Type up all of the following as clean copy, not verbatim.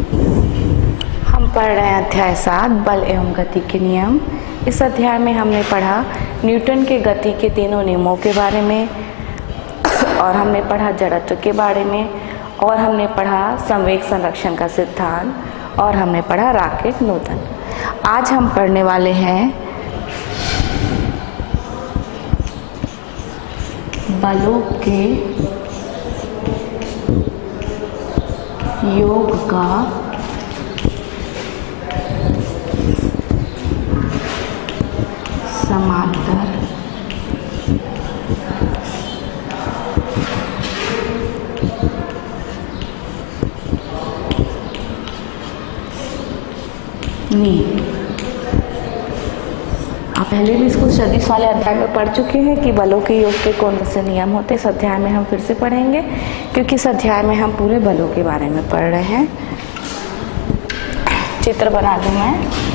हम पढ़ रहे हैं अध्याय 7 बल एवं गति के नियम। इस अध्याय में हमने पढ़ा न्यूटन के गति के तीनों नियमों के बारे में, और हमने पढ़ा जड़त्व के बारे में, और हमने पढ़ा संवेग संरक्षण का सिद्धांत, और हमने पढ़ा रॉकेट नोदन। आज हम पढ़ने वाले हैं बलों के योग का समांतर नियम। आप पहले भी इसको सदिश वाले अध्याय में पढ़ चुके हैं कि बलों के योग के कौन से नियम होते हैं। इस अध्याय में हम फिर से पढ़ेंगे क्योंकि इस अध्याय में हम पूरे बलों के बारे में पढ़ रहे हैं। चित्र बना दूं मैं।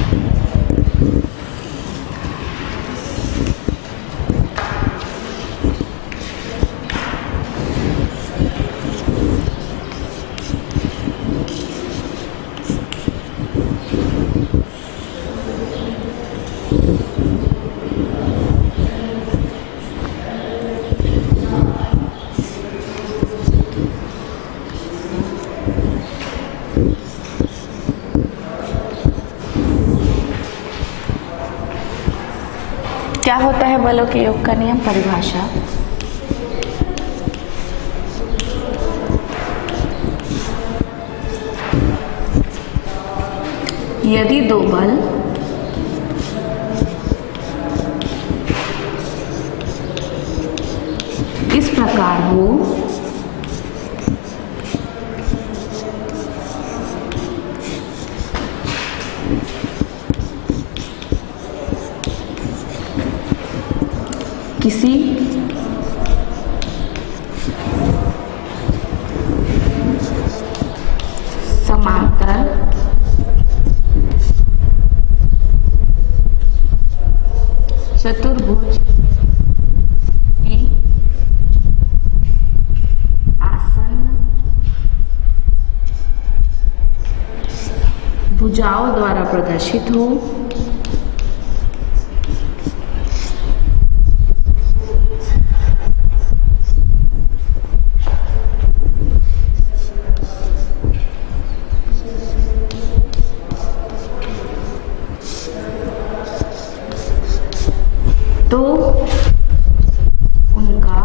क्या होता है बलों के योग का नियम? परिभाषा। यदि दो बल इस प्रकार हो किसी समांतर चतुर्भुज की आसन्न भुजाओं द्वारा प्रदर्शित हो तो उनका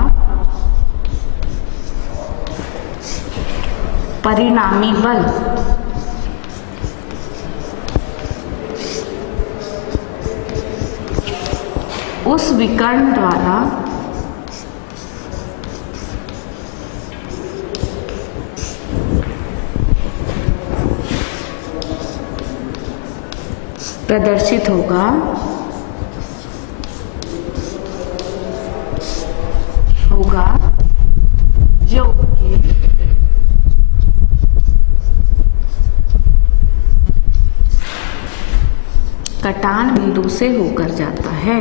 परिणामी बल उस विकर्ण द्वारा प्रदर्शित होगा जो कटान बिंदु से होकर जाता है।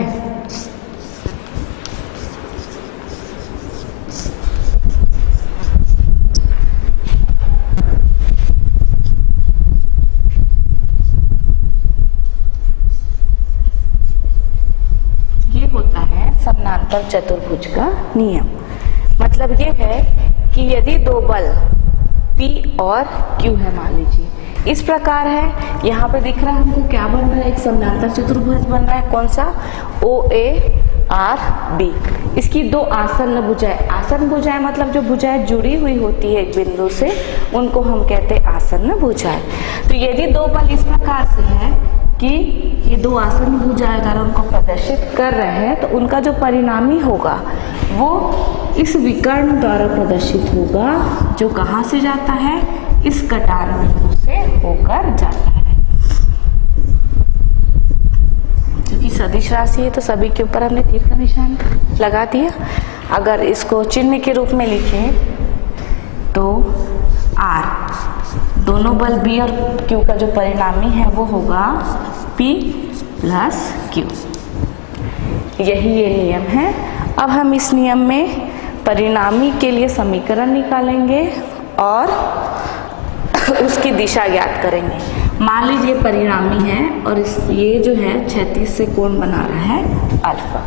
ये होता है समांतर चतुर्भुज का नियम। मतलब ये है कि यदि दो बल P और Q है, मान लीजिए इस प्रकार है, यहाँ पे दिख रहा है हमको क्या बन रहा है, एक समांतर चतुर्भुज बन रहा है। कौन सा? OARB। इसकी दो आसन्न भुजाएं, आसन्न भुजाएं मतलब जो भुजाएं जुड़ी हुई होती है एक बिंदु से, उनको हम कहते हैं आसन्न भुजाएं। तो यदि दो बल इस प्रकार से है कि ये दो आसन्न भुजाएं अगर उनको प्रदर्शित कर रहे हैं तो उनका जो परिणामी होगा वो इस विकर्ण द्वारा प्रदर्शित होगा, जो कहाँ से जाता है? इस कटान बिंदु से होकर जाता है। क्योंकि सदिश राशि है तो सभी के ऊपर हमने तीर का निशान लगा दिया। अगर इसको चिन्ह के रूप में लिखें तो R, दोनों बल B और Q का जो परिणामी है वो होगा P प्लस Q। यही ये नियम है। अब हम इस नियम में परिणामी के लिए समीकरण निकालेंगे और उसकी दिशा ज्ञात करेंगे। मान लीजिए परिणामी है और ये जो है क्षैतिज से कोण बना रहा है अल्फा,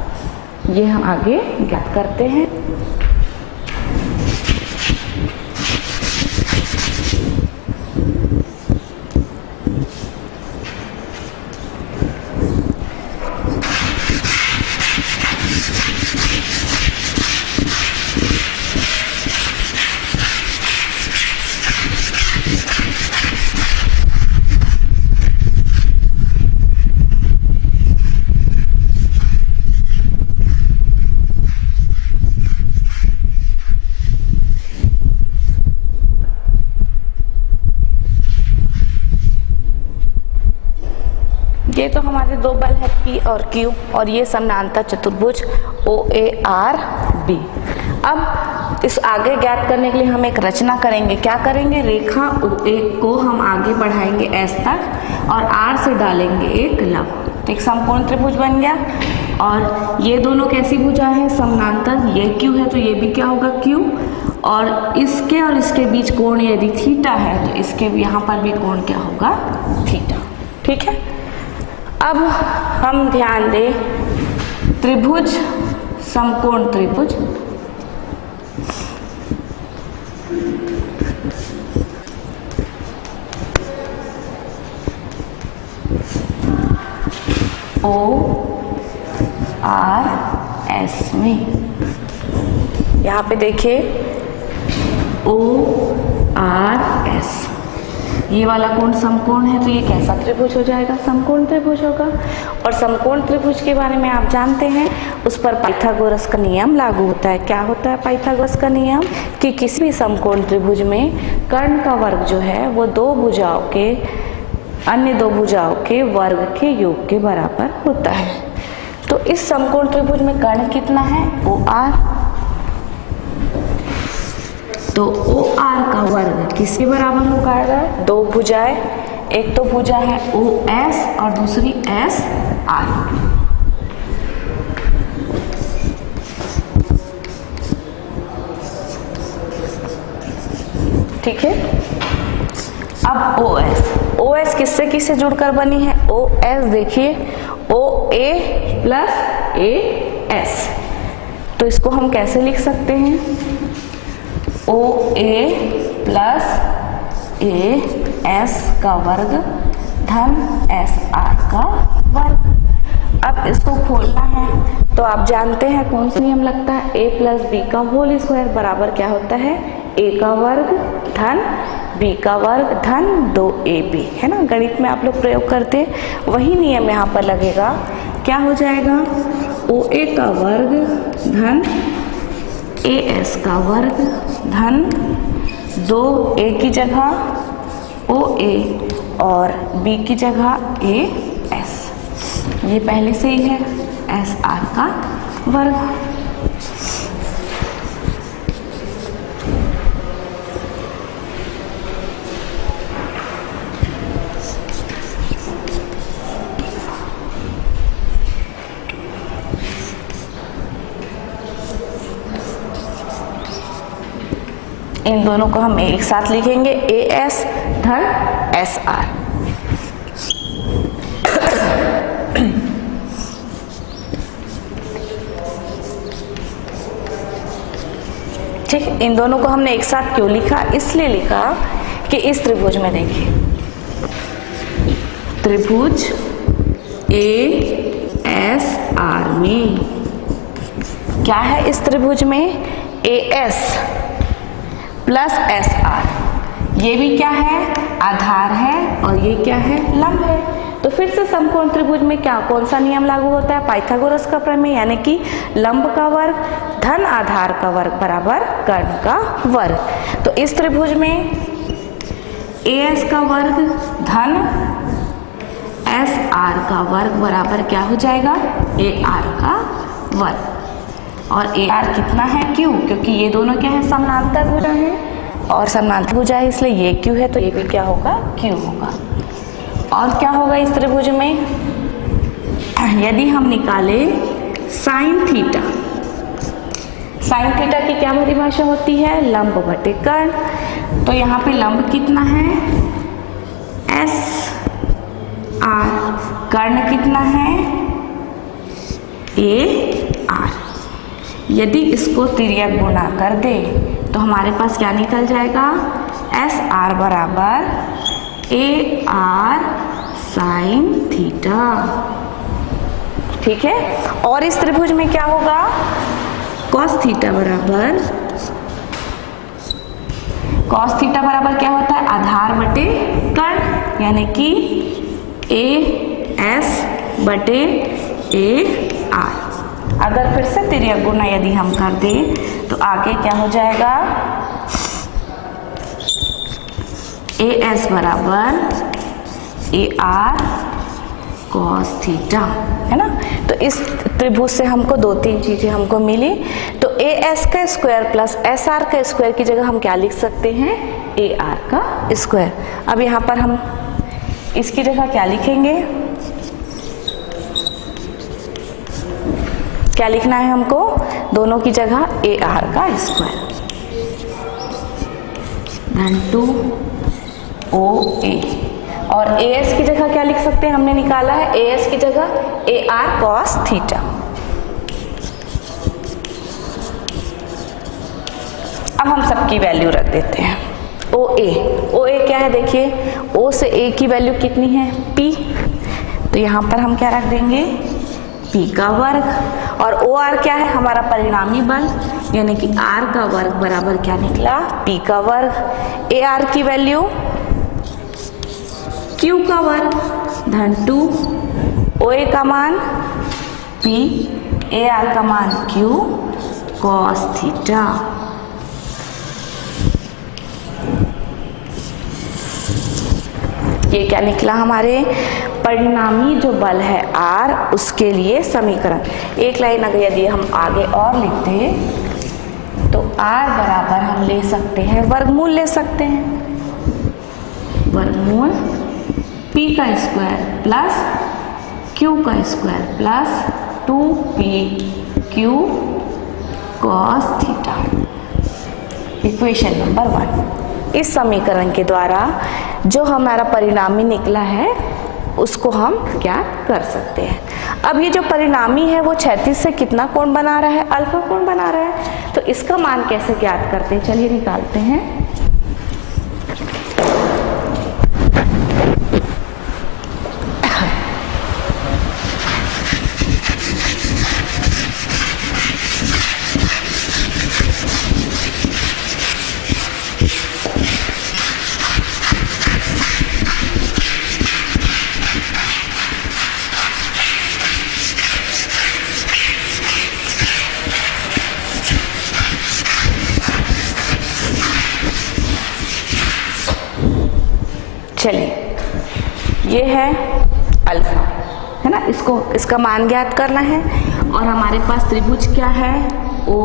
ये हम आगे ज्ञात करते हैं। ये तो हमारे दो बल है P और Q और ये समानांतर चतुर्भुज OARB। अब इस आगे ज्ञात करने के लिए हम एक रचना करेंगे। क्या करेंगे? रेखा OA को हम आगे बढ़ाएंगे S तक और R से डालेंगे एक लंब, तो एक समकोण त्रिभुज बन गया। और ये दोनों कैसी भुजा है? समानांतर। ये Q है तो ये भी क्या होगा? Q। और इसके बीच कोण यदि थीटा है तो इसके यहाँ पर भी कोण क्या होगा? थीटा। ठीक है। अब हम ध्यान दें, त्रिभुज, समकोण त्रिभुज, ORS में, यहाँ पे देखिए ORS, ये वाला कोण समकोण है तो ये कैसा त्रिभुज हो जाएगा? समकोण त्रिभुज होगा। और समकोण त्रिभुज के बारे में आप जानते हैं, उस पर पाइथागोरस का नियम लागू होता है। क्या होता है पाइथागोरस का नियम? कि किसी भी समकोण त्रिभुज में कर्ण का वर्ग जो है वो अन्य दो भुजाओं के वर्ग के योग के बराबर होता है। तो इस समकोण त्रिभुज में कर्ण कितना है? OR। तो OR का वर्ग किसके बराबर होगा? दो भुजाएं, एक तो भुजा है OS और दूसरी SR। ठीक है। अब OS किससे किससे जुड़कर बनी है? OS देखिए OA प्लस AS, तो इसको हम कैसे लिख सकते हैं? OA प्लस AS का वर्ग धन SR का वर्ग। अब इसको खोलना है तो आप जानते हैं कौन सा नियम लगता है? A प्लस B का होल स्क्वायर बराबर क्या होता है? A का वर्ग धन B का वर्ग धन 2AB, है ना। गणित में आप लोग प्रयोग करते हैं, वही नियम यहाँ पर लगेगा। क्या हो जाएगा? OA का वर्ग धन AS का वर्ग धन 2A की जगह OA और B की जगह AS, ये पहले से ही है SR का वर्ग। इन दोनों को हम एक साथ लिखेंगे AS धन SR। ठीक, इन दोनों को हमने एक साथ क्यों लिखा? इसलिए लिखा कि इस त्रिभुज में देखिए, त्रिभुज ASR में क्या है? इस त्रिभुज में AS प्लस SR, ये भी क्या है? आधार है और ये क्या है? लंब है। तो फिर से समकोण त्रिभुज में क्या कौन सा नियम लागू होता है? पाइथागोरस का प्रमेय, यानी कि लंब का वर्ग धन आधार का वर्ग बराबर कर्ण का वर्ग। तो इस त्रिभुज में AS का वर्ग धन SR का वर्ग बराबर क्या हो जाएगा? AR का वर्ग। और AR कितना है? Q, क्योंकि ये दोनों क्या है? समानांतर भुजा है और समानांतर भुजा है इसलिए ये Q है तो ये भी क्या होगा? Q होगा। और क्या होगा इस त्रिभुज में? यदि हम निकाले साइन थीटा, साइन थीटा की क्या परिभाषा होती है? लंब बटे कर्ण। तो यहाँ पे लंब कितना है, एस आर, कर्ण कितना है, ए आर। यदि इसको तिर्यक गुना कर दे तो हमारे पास क्या निकल जाएगा, एस आर बराबर ए आर साइन थीटा। ठीक है, और इस त्रिभुज में क्या होगा, कॉस थीटा बराबर, कॉस थीटा बराबर क्या होता है, आधार बटे कर्ण, यानी कि ए एस बटे ए आर। अगर फिर से तिर्यक गुना यदि हम कर दें तो आगे क्या हो जाएगा, ए एस बराबर ए आर कॉस थीटा, है ना। तो इस त्रिभुज से हमको दो तीन चीजें हमको मिली। तो ए एस का स्क्वायर प्लस एस आर का स्क्वायर की जगह हम क्या लिख सकते हैं, ए आर का स्क्वायर। अब यहाँ पर हम इसकी जगह क्या लिखेंगे, क्या लिखना है हमको, दोनों की जगह ए आर का स्क्वायर धन 2 ओ ए, और ए एस की जगह क्या लिख सकते हैं, हमने निकाला है ए एस की जगह ए आर कॉस थीटा। अब हम सबकी वैल्यू रख देते हैं। ओ ए क्या है, देखिए ओ से ए की वैल्यू कितनी है, पी, तो यहाँ पर हम क्या रख देंगे, पी का वर्ग। और ओ आर क्या है, हमारा परिणामी बल, यानी कि आर का वर्ग बराबर क्या निकला, पी का वर्ग। ए आर की वैल्यू क्यू का वर्ग धन 2, ओ ए का मान पी, ए आर का मान क्यू कॉस थीटा। ये क्या निकला, हमारे परिणामी जो बल है आर, उसके लिए समीकरण। एक लाइन अगर यदि हम आगे और लिखते हैं तो आर बराबर हम ले सकते हैं, वर्गमूल ले सकते हैं, वर्गमूल पी का स्क्वायर प्लस क्यू का square plus 2p Q cos theta, equation number 1। इस समीकरण के द्वारा जो हमारा परिणामी निकला है उसको हम ज्ञात कर सकते हैं। अब ये जो परिणामी है वो क्षैतिज से कितना कोण बना रहा है, अल्फा कोण बना रहा है। तो इसका मान कैसे ज्ञात करते हैं, चलिए निकालते हैं। चलिए, ये है अल्फा, है ना, इसका मान ज्ञात करना है। और हमारे पास त्रिभुज क्या है, ओ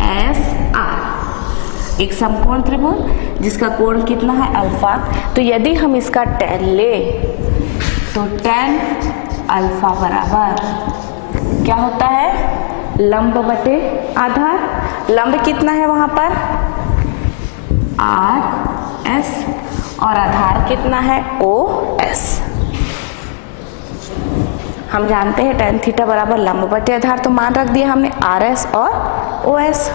एस आर, एक समकोण त्रिभुज जिसका कोण कितना है, अल्फा। तो यदि हम इसका tan ले तो tan अल्फा बराबर क्या होता है, लंब बटे आधार। लंब कितना है वहां पर, आर एस, और आधार कितना है, ओ एस। हम जानते हैं tan थीटा बराबर लंब बटे आधार, तो मान रख दिया हमने आर एस और ओ एस।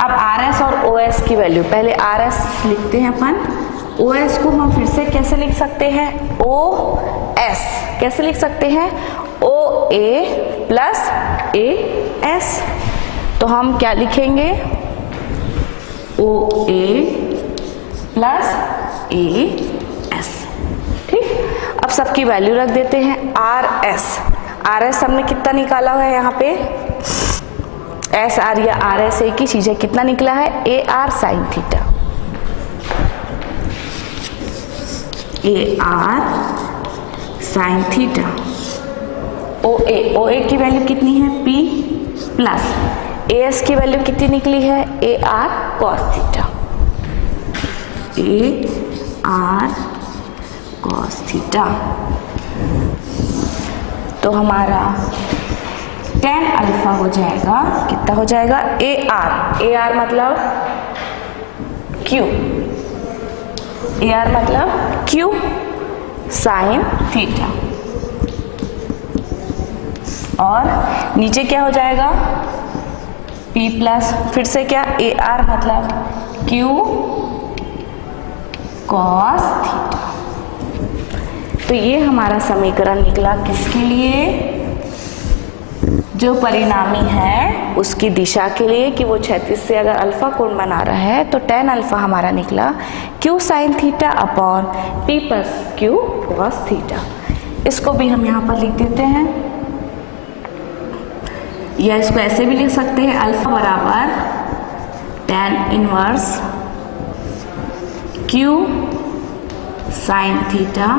अब आर एस और ओ एस की वैल्यू, पहले आर एस लिखते हैं अपन, ओ एस को हम फिर से कैसे लिख सकते हैं, ओ एस कैसे लिख सकते हैं, ओ ए प्लस ए एस। तो हम क्या लिखेंगे, ओ ए प्लस ए एस। ठीक, अब सबकी वैल्यू रख देते हैं। आर एस हमने कितना निकाला हुआ है, यहाँ पे एस आर या आर एस एक ही चीज है, कितना निकला है, A R sine theta, A R sine theta. O A की वैल्यू कितनी है, पी, प्लस ए एस की वैल्यू कितनी निकली है, A R cos theta, A R cos theta. तो हमारा tan अल्फा हो जाएगा, कितना हो जाएगा, ए आर मतलब क्यू, ए आर मतलब क्यू साइन थीटा, और नीचे क्या हो जाएगा P प्लस फिर से क्या ए आर मतलब Q कॉस थीटा। तो ये हमारा समीकरण निकला किसके लिए, जो परिणामी है उसकी दिशा के लिए, कि वो क्षैतिज से अगर अल्फा कोण बना रहा है तो tan अल्फा हमारा निकला Q sine theta upon P plus Q cos theta. इसको भी हम यहाँ पर लिख देते हैं, या इसको ऐसे भी लिख सकते हैं, अल्फा बराबर tan inverse Q sine theta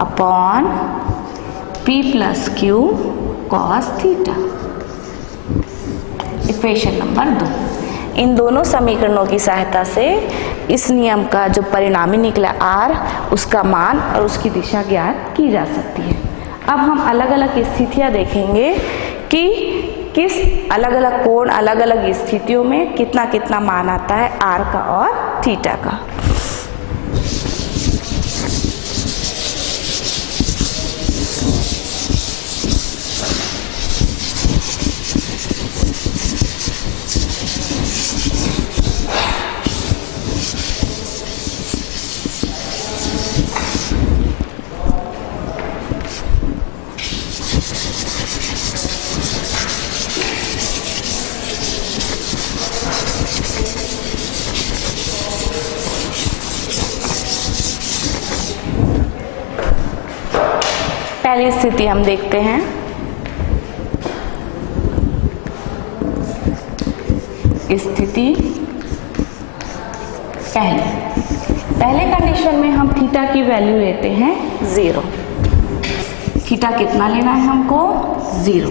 upon P plus Q cos theta. Equation number 2। इन दोनों समीकरणों की सहायता से इस नियम का जो परिणामी निकला R, उसका मान और उसकी दिशा ज्ञात की जा सकती है। अब हम अलग अलग स्थितियां देखेंगे कि किस अलग अलग कोण अलग अलग स्थितियों में कितना कितना मान आता है R का और थीटा का। पहली स्थिति हम देखते हैं, स्थिति पहले कंडीशन में हम थीटा की वैल्यू लेते हैं 0। थीटा कितना लेना है हमको 0,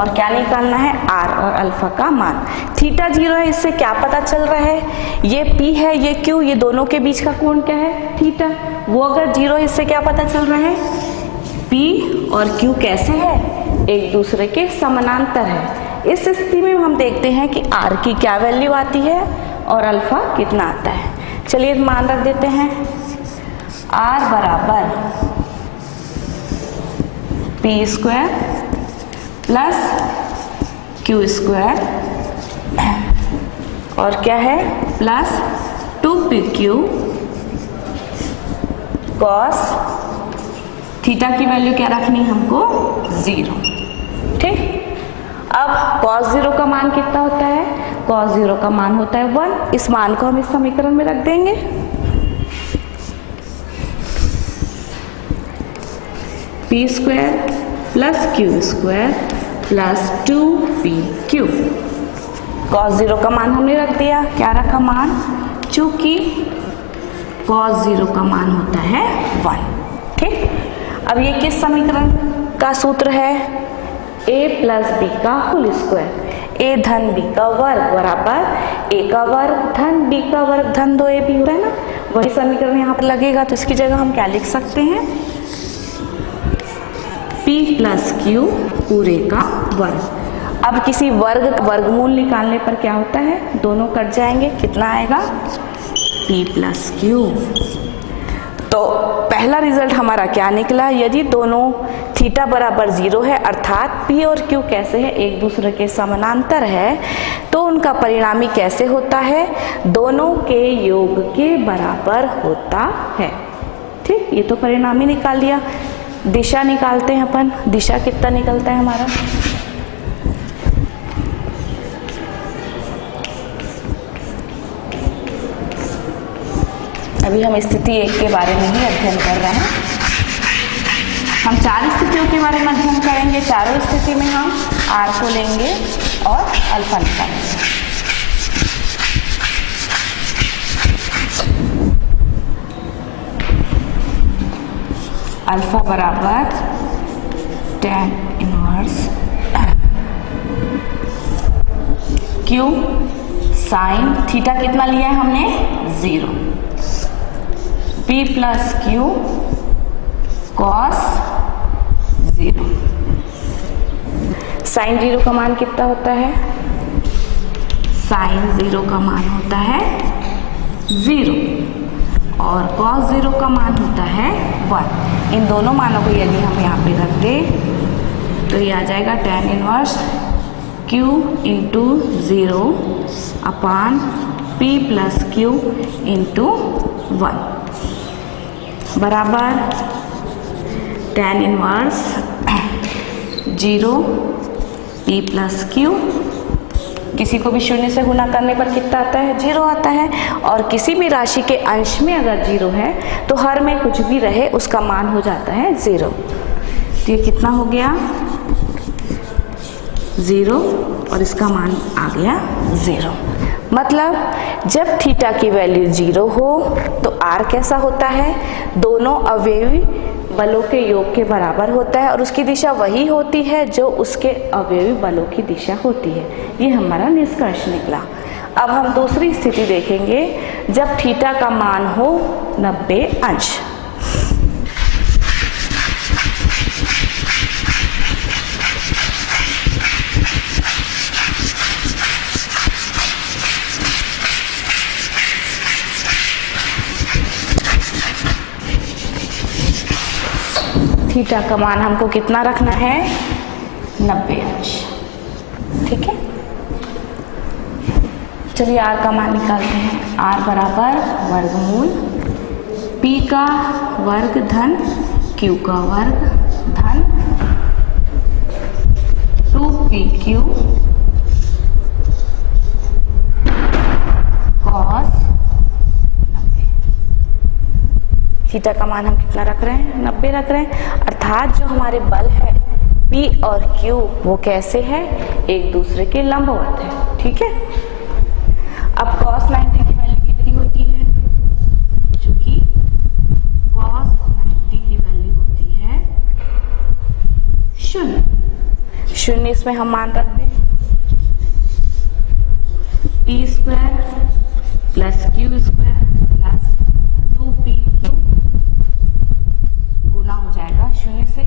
और क्या निकालना है R और अल्फा का मान। थीटा 0 है, इससे क्या पता चल रहा है, ये P है ये Q, ये दोनों के बीच का कोण क्या है थीटा। वो अगर 0 है, इससे क्या पता चल रहा है P और Q कैसे है, एक दूसरे के समानांतर है। इस स्थिति में हम देखते हैं कि R की क्या वैल्यू आती है और अल्फा कितना आता है। चलिए मान रख देते हैं, R बराबर P square plus Q square, और क्या है प्लस 2PQ कॉस थीटा की वैल्यू क्या रखनी हमको 0। ठीक, अब cos 0 का मान कितना होता है, cos 0 का मान होता है 1। इस मान को हम इस समीकरण में रख देंगे। P square plus Q square plus 2PQ। cos 0 का मान हमने रख दिया, क्या रखा मान, चूंकि cos 0 का मान होता है 1। ठीक, अब ये किस समीकरण का सूत्र है, a प्लस बी का होल स्क्वायर, a धन b का वर्ग बराबर a का वर्ग धन b का वर्ग धन 2ab हो रहा है ना, वही समीकरण यहाँ पर लगेगा। तो इसकी जगह हम क्या लिख सकते हैं, p प्लस q पूरे का वर्ग। अब किसी वर्ग का वर्गमूल निकालने पर क्या होता है, दोनों कट जाएंगे, कितना आएगा p प्लस q। तो पहला रिजल्ट हमारा क्या निकला, यदि दोनों थीटा बराबर 0 है, अर्थात P और Q कैसे है, एक दूसरे के समानांतर है, तो उनका परिणामी कैसे होता है, दोनों के योग के बराबर होता है। ठीक, ये तो परिणामी निकाल लिया। दिशा निकालते हैं अपन, दिशा कितना निकलता है हमारा, अभी हम स्थिति 1 के बारे में ही अध्ययन कर रहे हैं। हम 4 स्थितियों के बारे में अध्ययन करेंगे। चारों स्थिति में हम R को लेंगे और अल्फा निकालेंगे। अल्फा बराबर tan inverse Q sine theta कितना लिया है हमने 0, P plus Q cos 0। Sine 0 का मान कितना होता है, साइन 0 का मान होता है 0 और cos 0 का मान होता है 1। इन दोनों मानों को यदि हम यहाँ पे रख दें तो ये आ जाएगा tan इनवर्स q इंटू 0 अपान p प्लस q इंटू 1 बराबर tan inverse 0 p plus q। किसी को भी शून्य से गुना करने पर कितना आता है? 0 आता है। और किसी भी राशि के अंश में अगर 0 है तो हर में कुछ भी रहे उसका मान हो जाता है 0। तो ये कितना हो गया? 0 और इसका मान आ गया 0। मतलब जब थीटा की वैल्यू 0 हो तो r कैसा होता है? दोनों अवयवी बलों के योग के बराबर होता है और उसकी दिशा वही होती है जो उसके अवयवी बलों की दिशा होती है। ये हमारा निष्कर्ष निकला। अब हम दूसरी स्थिति देखेंगे जब थीटा का मान हो 90 अंश। थीटा का मान हमको कितना रखना है? 90 अंश। ठीक है, चलिए r का मान निकालते हैं। r बराबर वर्गमूल p का वर्ग धन q का वर्ग धन 2pq cos 90। थीटा का मान हम कितना रख रहे हैं? 90 रख रहे हैं। अर्थात जो हमारे बल है P और Q वो कैसे है? एक दूसरे के लंबवत है। ठीक है, अब cos 90 की वैल्यू कितनी होती है? चूंकि cos 90 की वैल्यू होती है 0। 0 इसमें हम मान रख दें t square plus q square plus 2pq गुना हो जाएगा 0 से,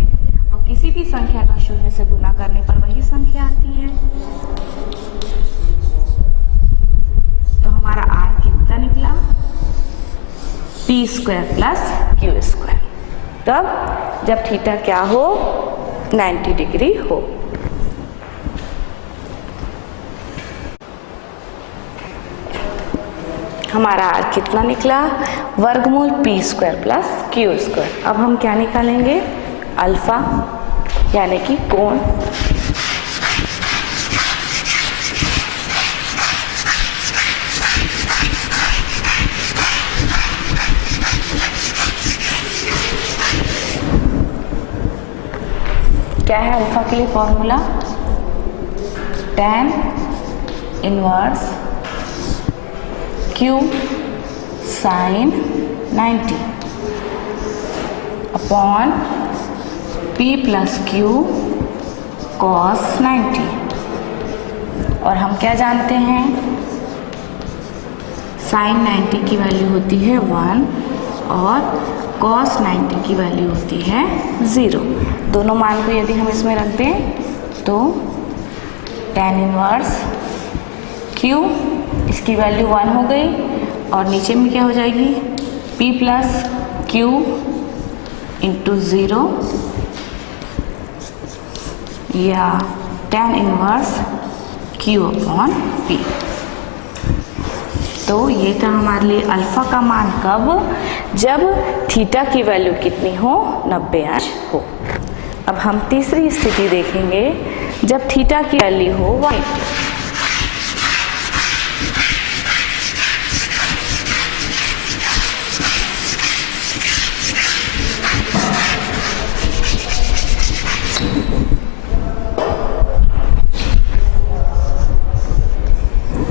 और किसी भी संख्या का 0 से गुना करने पर वही संख्या आती है। तो हमारा r कितना निकला? p square plus q square. तब जब थीटा क्या हो? 90 डिग्री हो। हमारा r कितना निकला? वर्गमूल p square plus q square. अब हम क्या निकालेंगे? अल्फा यानी कि कोण। क्या है अल्फा के लिए formula? tan inverse q sine 90 upon p plus q cos 90। और हम क्या जानते हैं? साइन 90 की वैल्यू होती है 1 और cos 90 की वैल्यू होती है 0। दोनों मान को यदि हम इसमें रख दें तो tan इनवर्स q, इसकी वैल्यू 1 हो गई और नीचे में क्या हो जाएगी? p प्लस q इंटू 0 या tan inverse q upon p। तो ये था हमारे लिए अल्फा का मान कब? जब थीटा की वैल्यू कितनी हो? 90 अंश हो। अब हम तीसरी स्थिति देखेंगे जब थीटा की वैल्यू हो 1।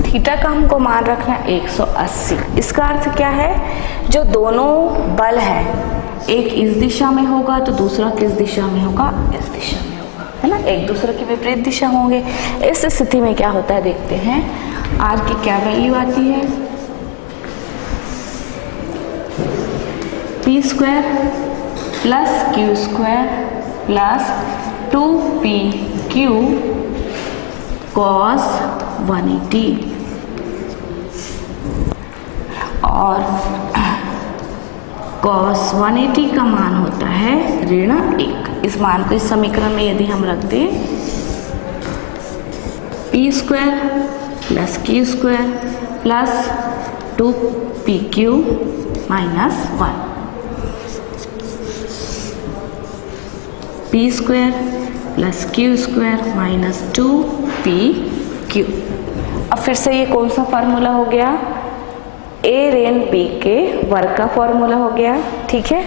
थीटा का हमको मान रखना 180। इसका अर्थ क्या है? जो दोनों बल है एक इस दिशा में होगा तो दूसरा किस दिशा में होगा? इस दिशा में होगा, है ना, एक दूसरे की विपरीत दिशा होंगे। इस स्थिति में क्या होता है देखते हैं। r की क्या वैल्यू आती है? p square plus q square plus 2pq cos 180 और और cos 180 का मान होता है -1। इस मान को इस समीकरण में यदि हम रख दें, p² + q² + 2pq - 1 p² + q² - 2pq। अब फिर से ये कौन सा फार्मूला हो गया, a रेन b के वर्ग का फॉर्मूला हो गया, ठीक है।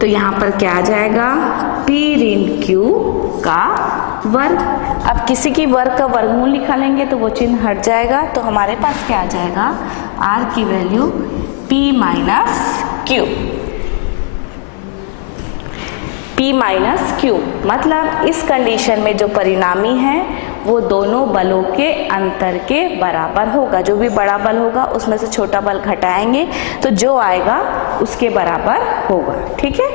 तो यहाँ पर क्या आ जाएगा, p ऋण q का वर्ग। अब किसी की वर्ग का वर्गमूल निकालेंगे तो वो चिन्ह हट जाएगा, तो हमारे पास क्या आ जाएगा, r की value p - q। p - q मतलब इस कंडीशन में जो परिणामी है वो दोनों बलों के अंतर के बराबर होगा। जो भी बड़ा बल होगा उसमें से छोटा बल घटाएंगे तो जो आएगा उसके बराबर होगा, ठीक है।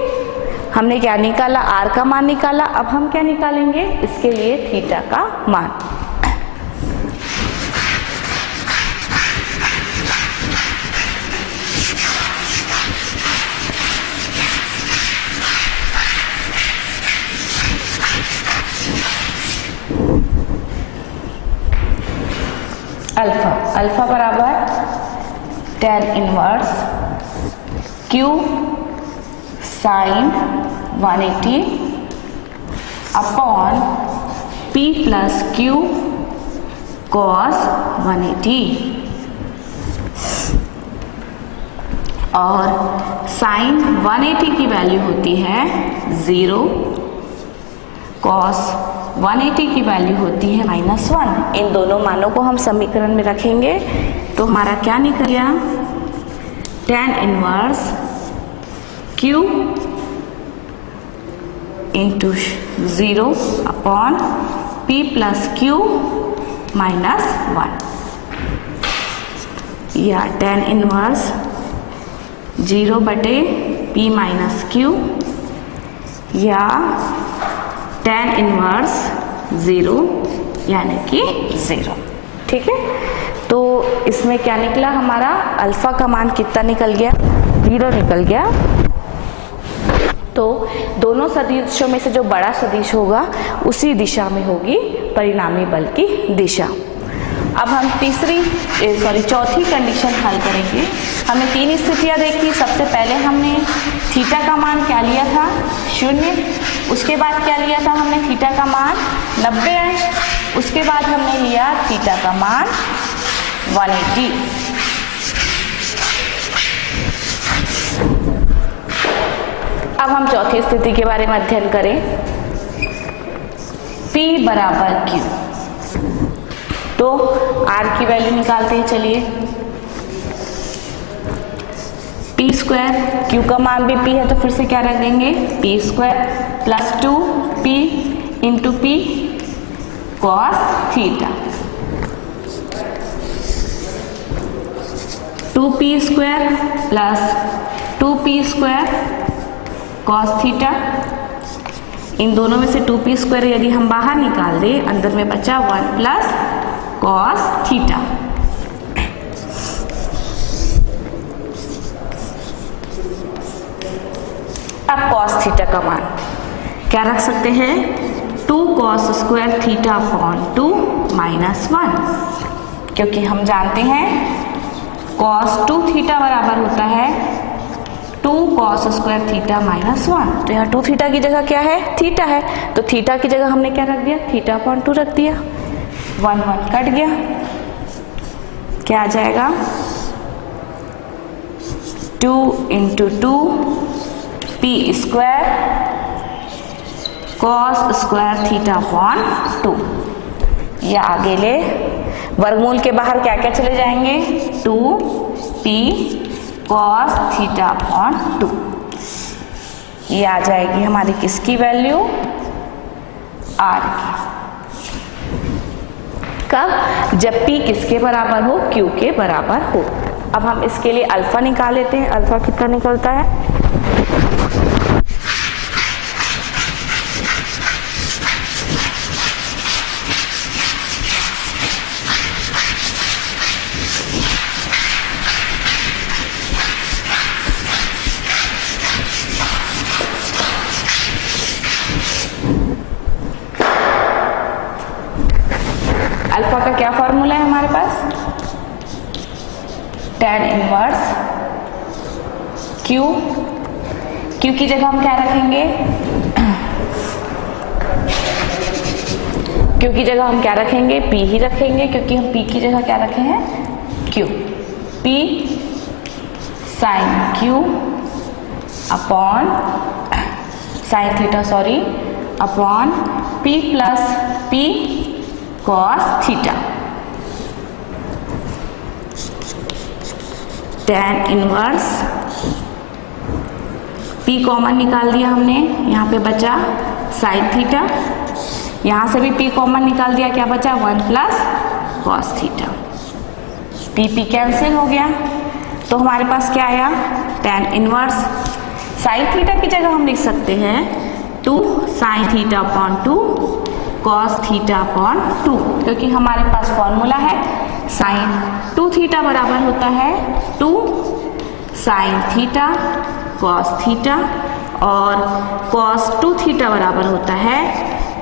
हमने क्या निकाला, r का मान निकाला। अब हम क्या निकालेंगे, इसके लिए थीटा का मान। अल्फा बराबर tan inverse q sin 180 upon p + q cos 180 और sin 180 की वैल्यू होती है 0, cos 180 की वैल्यू होती है -1। इन दोनों मानों को हम समीकरण में रखेंगे तो हमारा क्या निकल गया, tan inverse q × 0 upon p + q - 1 या tan इनवर्स 0/p - q या tan इनवर्स 0 यानी कि 0, ठीक है। तो इसमें क्या निकला, हमारा अल्फा का मान कितना निकल गया, 0 निकल गया। तो दोनों सदिशों में से जो बड़ा सदिश होगा उसी दिशा में होगी परिणामी बल की दिशा। अब हम चौथी कंडीशन हल करेंगे। हमने 3 स्थितियां देखी। सबसे पहले हमने थीटा का मान क्या लिया था, 0। उसके बाद क्या लिया था हमने, थीटा का मान 90 अंश। उसके बाद हमने लिया थीटा का मान 180। अब हम चौथी स्थिति के बारे में अध्ययन करें। P = Q, तो R की वैल्यू निकालते हैं। चलिए, p² Q का मान भी P है तो फिर से क्या रख देंगे, p² + 2p × p cos theta, 2p² + 2p² cos theta. इन दोनों में से 2p² यदि हम बाहर निकाल दें, अंदर में बचा 1 + cos थीटा। अब cos थीटा का मान क्या रख सकते हैं, 2 cos² थीटा अपॉन 2 -1, क्योंकि हम जानते हैं cos 2 थीटा बराबर होता है 2 cos² थीटा -1। तो यहाँ 2 थीटा की जगह क्या है, थीटा है, तो थीटा की जगह हमने क्या रख दिया, थीटा अपॉन 2 रख दिया। 1 कट गया, क्या आ जाएगा, 2 × 2 p² cos² थीटा अपॉन 2। या आगे ले, वर्गमूल के बाहर क्या क्या चले जाएंगे, 2p cos थीटा अपॉन 2। ये आ जाएगी हमारी किसकी वैल्यू, r की। कब, जब p किसके बराबर हो, q के बराबर हो। अब हम इसके लिए अल्फा निकाल लेते हैं। अल्फा कितना निकलता है, अल्फा का क्या फॉर्मूला है हमारे पास? tan इनवर्स Q, Q की जगह हम क्या रखेंगे? Q की जगह हम क्या रखेंगे? P ही रखेंगे, क्योंकि हम P की जगह क्या रखे हैं? Q, P sine Q upon sine theta upon P plus P cos theta. tan inverse P common निकाल दिया हमने, यहाँ पे बचा साइन थीटा, यहाँ से भी P कॉमन निकाल दिया, क्या बचा? 1 plus cos theta. P cancel हो गया, तो हमारे पास क्या आया? tan इनवर्स साइन थीटा की जगह हम लिख सकते हैं 2 sign theta upon 2 cos theta upon 2, क्योंकि हमारे पास फॉर्मूला है साइन 2 थीटा बराबर होता है 2 साइन थीटा कॉस थीटा, और कॉस 2 थीटा बराबर होता है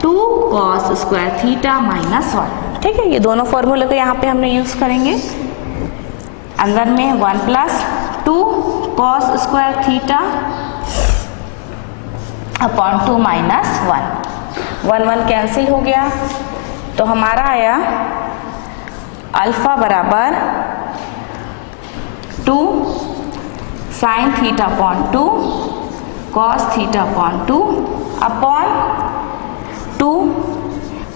2 कॉस स्क्वायर थीटा माइनस 1। ठीक है, ये दोनों फॉर्मूले को यहाँ पे हमने यूज करेंगे। अंदर में 1 plus 2 cos square theta upon 2 minus 1 cancel हो गया, तो हमारा आया अल्फा बराबर 2 sign theta upon 2 cos theta upon 2 upon 2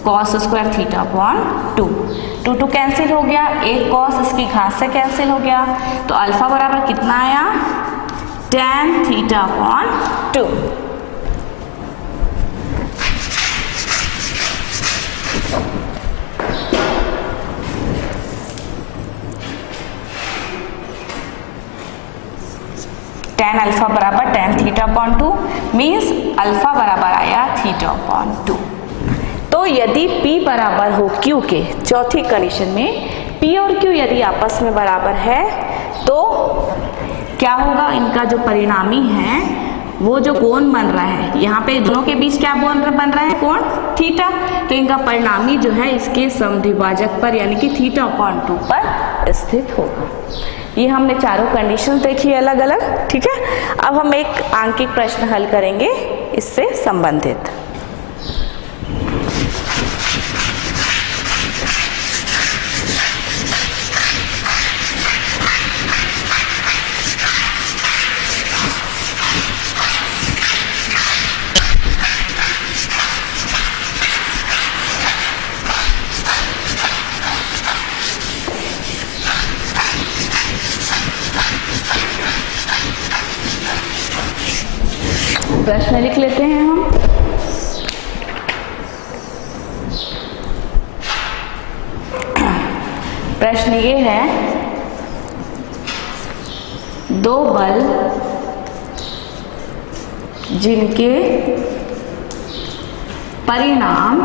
cos square theta upon 2 cancel हो गया, एक कॉस इसकी घात से कैंसिल हो गया, तो अल्फा बराबर कितना आया? tan theta upon 2। tan alpha बराबर tan theta upon 2 means alpha बराबर आया थीटा अपॉन 2। तो यदि P बराबर हो Q के, चौथी कंडीशन में P और Q यदि आपस में बराबर है तो क्या होगा? इनका जो परिणामी है वो जो कोण बन रहा है, यहाँ पे दोनों के बीच क्या बन रहा है? कोण थीटा, तो इनका परिणामी जो है इसके समद्विभाजक पर यानी कि थीटा अपॉन 2 पर स्थित होगा। ये हमने चारों कंडीशन देखी अलग अलग। ठीक है, अब हम एक आंकिक प्रश्न हल करेंगे इससे संबंधित। प्रश्न लिख लेते हैं हम। प्रश्न ये है, दो बल जिनके परिणाम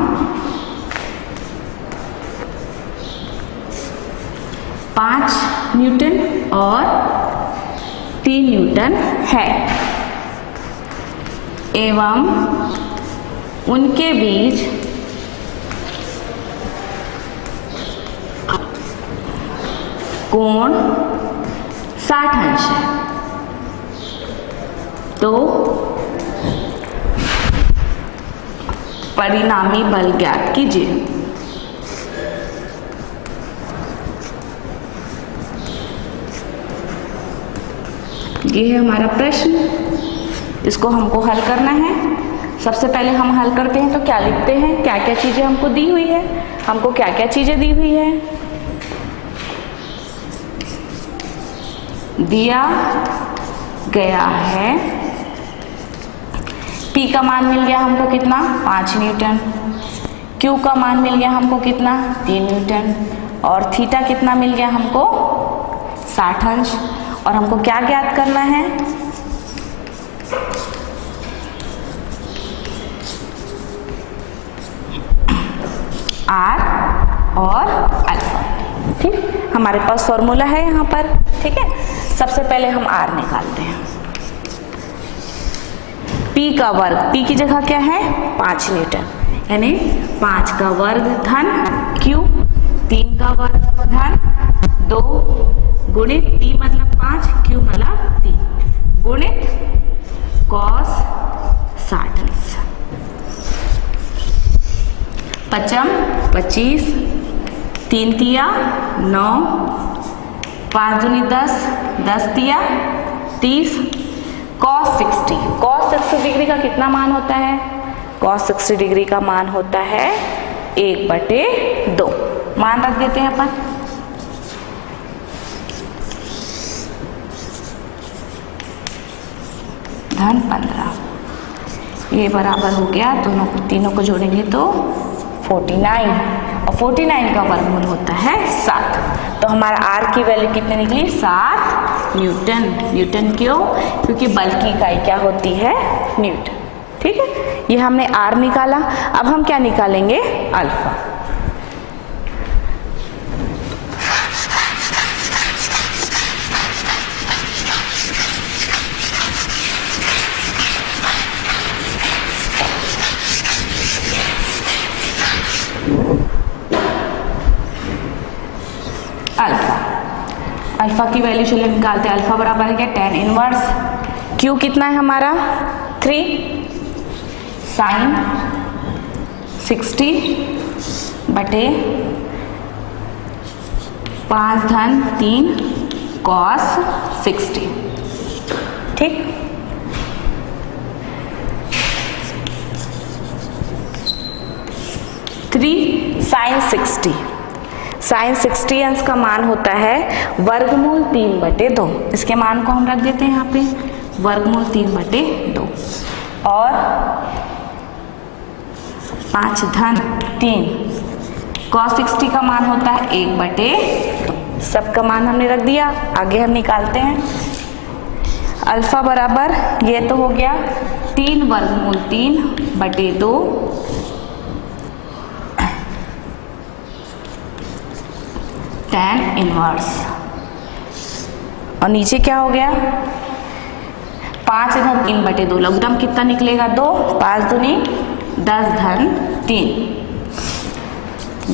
5 न्यूटन और 3 न्यूटन है एवं उनके बीच कोण 60 अंश है, तो परिणामी बल ज्ञात कीजिए। ये है हमारा प्रश्न, इसको हमको हल करना है। सबसे पहले हम हल करते हैं तो क्या लिखते हैं, क्या क्या चीजें हमको दी हुई है, हमको क्या क्या चीजें दी हुई है। दिया गया है P का मान मिल गया हमको कितना, 5 न्यूटन, Q का मान मिल गया हमको कितना, 3 न्यूटन, और थीटा कितना मिल गया हमको, 60 अंश। और हमको क्या ज्ञात करना है, R और अल्फा। ठीक, हमारे पास फॉर्मूला है यहाँ पर। ठीक है, सबसे पहले हम R निकालते हैं। P का वर्ग, P की जगह क्या है 5 न्यूटन, यानी 5 का वर्ग धन Q, 3 का वर्ग धन 2 गुणित P मतलब 5, Q मतलब 3 गुणित cos 60 पचम 25, 3 तिया 9, 5 दूनी 10, 10 तिया 30, cos 60। cos 60 डिग्री का कितना मान होता है? cos 60 डिग्री का मान होता है 1/2। मान रख देते हैं अपन। धन 15, ये बराबर हो गया, दोनों को तीनों को जोड़ेंगे तो 49, और 49 का वर्गमूल होता है 7। तो हमारा R की वैल्यू कितनी निकली? 7 न्यूटन। न्यूटन क्यों? क्योंकि बल की इकाई क्या होती है? न्यूटन। ठीक है, ये हमने R निकाला। अब हम क्या निकालेंगे? अल्फा। अल्फा की वैल्यू चलिए निकालते हैं। अल्फा बराबर है क्या? tan इनवर्स Q कितना है हमारा? 3 sin 60 बटे 5 धन 3 cos 60। ठीक, sin 60। sin 60 अंश का मान होता है वर्गमूल 3/2। इसके मान को हम रख देते हैं यहाँ पे, वर्गमूल 3/2। और 5 धन 3 cos 60 का मान होता है 1/2। सबका मान हमने रख दिया। आगे हम निकालते हैं। अल्फा बराबर, ये तो हो गया 3 वर्गमूल 3/2 tan इनवर्स, और नीचे क्या हो गया? 5 धन 3/2, लघुत्तम कितना निकलेगा? 2, 5 दूनी 10 धन 3,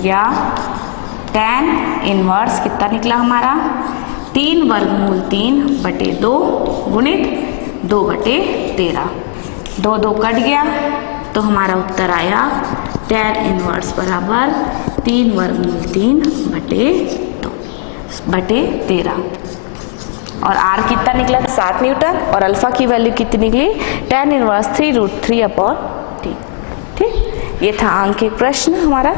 या tan इनवर्स कितना निकला हमारा? 3 वर्गमूल 3/2 गुणित 2/13। 2 2 कट गया तो हमारा उत्तर आया tan इनवर्स बराबर 3 वर्गमूल 3/2/13। और R कितना निकला? 7 न्यूटन। और अल्फा की वैल्यू कितनी निकली? tan inverse 3√3/t। ठीक, ये था अंकित प्रश्न हमारा।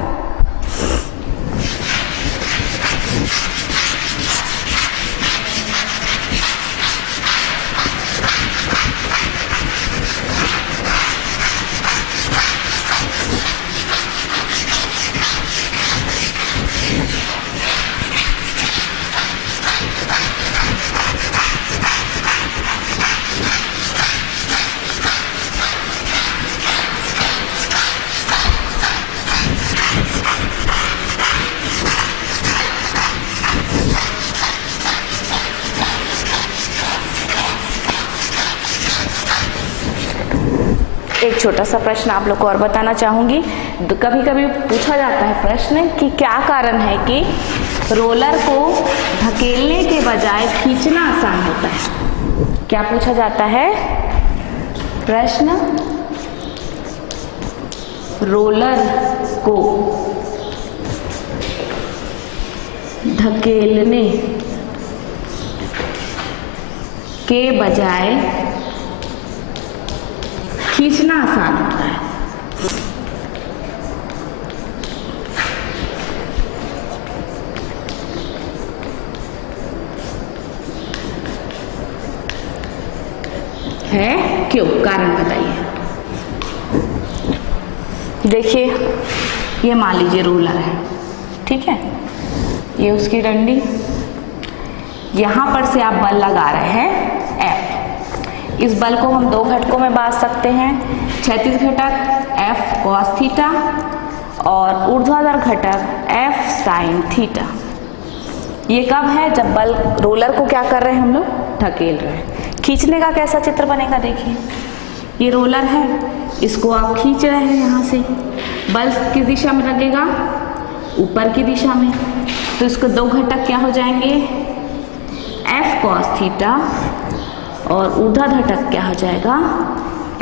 एक छोटा सा प्रश्न आप लोग को और बताना चाहूंगी। कभी कभी पूछा जाता है प्रश्न कि क्या कारण है कि रोलर को धकेलने के बजाय खींचना आसान होता है? क्या पूछा जाता है प्रश्न? रोलर को धकेलने के बजाय खींचना आसान होता है क्यों? कारण बताइए। देखिए, ये मान लीजिए रोलर है, ठीक है, ये उसकी डंडी, यहां पर से आप बल लगा रहे हैं F। इस बल को हम 2 घटकों में बांट सकते हैं। क्षैतिज घटक F cos थीटा और ऊर्ध्वाधर घटक F sin थीटा। ये कब है? जब बल रोलर को क्या कर रहे हैं हम लोग? ढकेल रहे हैं। खींचने का कैसा चित्र बनेगा? देखिए, ये रोलर है, इसको आप खींच रहे हैं यहाँ से, बल किस दिशा में लगेगा? ऊपर की दिशा में। तो इसको दो घटक क्या हो जाएंगे? F cos थीटा, और ऊर्ध्वाधर घटक क्या हो जाएगा?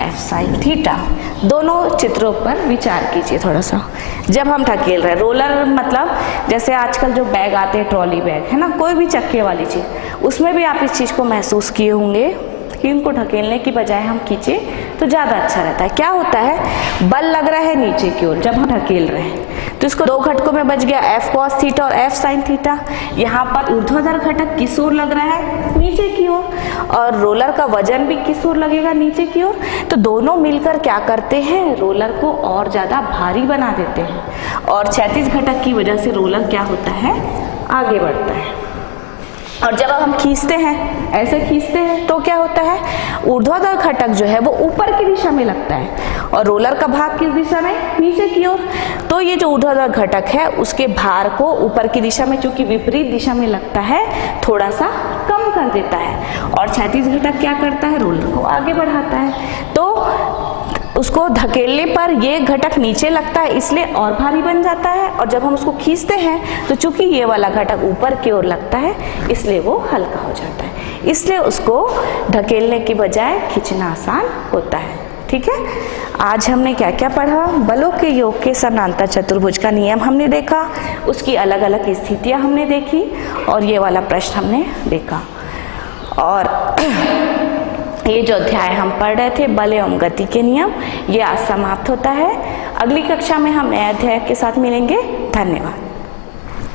F sin theta. दोनों चित्रों पर विचार कीजिए थोड़ा सा। जब हम ढकेल रहे हैं, रोलर मतलब जैसे आजकल जो बैग आते हैं, ट्रॉली बैग है ना, कोई भी चक्के वाली चीज़, उसमें भी आप इस चीज़ को महसूस किए होंगे कि इनको ढकेलने की बजाय हम खींचे तो ज़्यादा अच्छा रहता है। क्या होता है? बल लग रहा है नीचे की ओर जब हम ढकेल रहे हैं, तो इसको दो घटकों में बच गया, F cos थीटा और F sin थीटा। यहाँ पर ऊर्ध्वाधर घटक किस ओर लग रहा है? नीचे की ओर, और रोलर का वजन भी किस ओर लगेगा? नीचे की ओर। तो दोनों मिलकर क्या करते हैं? रोलर को और ज़्यादा भारी बना देते हैं, और क्षैतिज घटक की वजह से रोलर क्या होता है? आगे बढ़ता है। और जब हम खींचते हैं, ऐसे खींचते हैं, तो क्या होता है? ऊर्ध्वाधर घटक जो है वो ऊपर की दिशा में लगता है, और रोलर का भाग किस दिशा में? नीचे की ओर। तो ये जो ऊर्ध्वाधर घटक है उसके भार को ऊपर की दिशा में, चूंकि विपरीत दिशा में लगता है, थोड़ा सा कम कर देता है, और क्षैतिज घटक क्या करता है? रोलर को आगे बढ़ाता है। तो उसको धकेलने पर ये घटक नीचे लगता है, इसलिए और भारी बन जाता है, और जब हम उसको खींचते हैं तो चूंकि ये वाला घटक ऊपर की ओर लगता है, इसलिए वो हल्का हो जाता है। इसलिए उसको धकेलने की बजाय खींचना आसान होता है। ठीक है, आज हमने क्या क्या पढ़ा? बलों के योग के समानांतर चतुर्भुज का नियम हमने देखा, उसकी अलग अलग स्थितियां हमने देखी, और ये वाला प्रश्न हमने देखा। और ये जो अध्याय हम पढ़ रहे थे, बल एवं गति के नियम, ये आज समाप्त होता है। अगली कक्षा में हम नए अध्याय के साथ मिलेंगे। धन्यवाद।